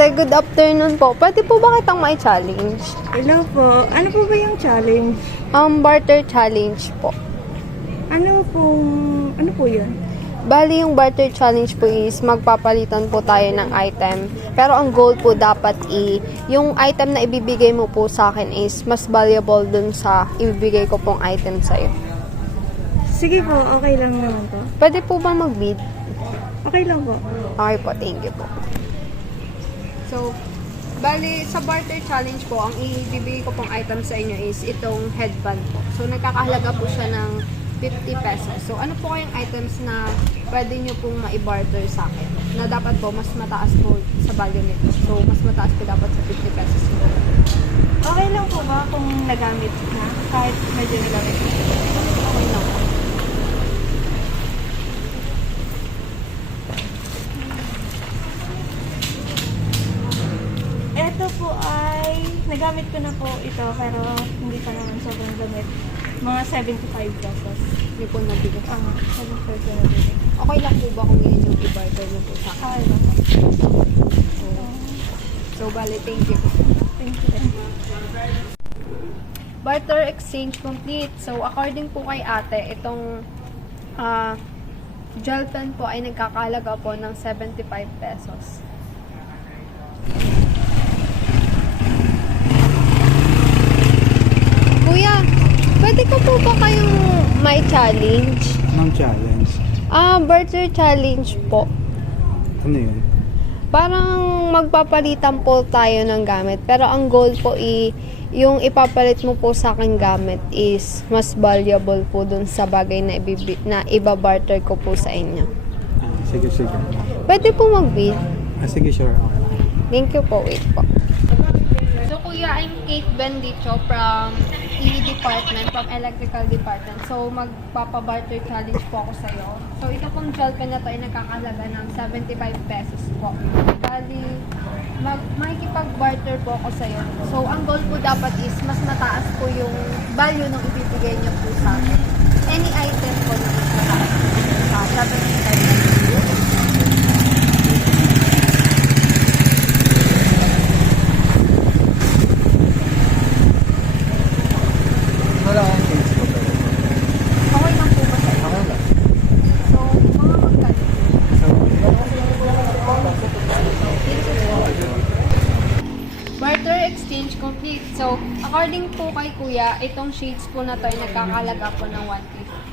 ate, good afternoon po. Pwede po ba kitang may challenge? Hello po. Ano po ba yung challenge? Barter challenge po. Ano po yun? Bali, yung barter challenge po is magpapalitan po tayo ng item. Pero ang goal po dapat yung item na ibibigay mo po sa akin is mas valuable dun sa ibibigay ko pong item sa'yo. Sige po, okay lang naman po. Pwede po ba mag-bid? Okay lang po. Okay po, thank you po. So, bali, sa barter challenge po, ang ibibigay ko pong item sa inyo is itong headband po. So, nagkakahalaga po siya ng 50 pesos. So, ano po kayong items na pwede nyo pong ma-barter sa akin? Na dapat po, mas mataas po sa value nito. So, mas mataas po dapat sa 50 pesos nito. Okay lang po ba kung nagamit na? Kahit medyo nagamit na? Okay lang po. Ito po ay, nagamit ko na po ito, pero hindi pa naman sobrang gamit. Mga 75 pesos. Hindi po nabigay. 75 ko nabili. Okay lang po ba kung yun yung i-barter nyo po sa akin? Okay lang po. So, bali, thank you. Thank you. Barter exchange complete. So, according po kay ate, itong gel pen po ay nagkakalaga po ng 75 pesos. Kuya, pwede ko po ba kayong may challenge? Anong challenge? Barter challenge po. Ano yun? Parang magpapalitan po tayo ng gamit. Pero ang goal po yung ipapalit mo po sa akin gamit is mas valuable po dun sa bagay na ibabarter ko po sa inyo. Sige. Pwede po mag-bid. Sige, sure. Okay. Thank you po. Wait po. So, kuya, I'm Kate Bendicho from department, from electrical department. So, magpapabarter challenge po ako sa'yo. So, ito pong gel pen na to ay nakakalaga ng 75 pesos po. Bali, makikipag-barter po ako sa'yo. So, ang goal po dapat is mas mataas po yung value ng ibibigay niyo po sa akin. Any item po na mas mataas po sa 75 pesos. Wala akong change ko. Okay lang po ba sa'yo? Okay lang. So, mga magkano? Barter exchange complete. So, according po kay kuya, itong shades po na to ay nagkakalaga po ng 150.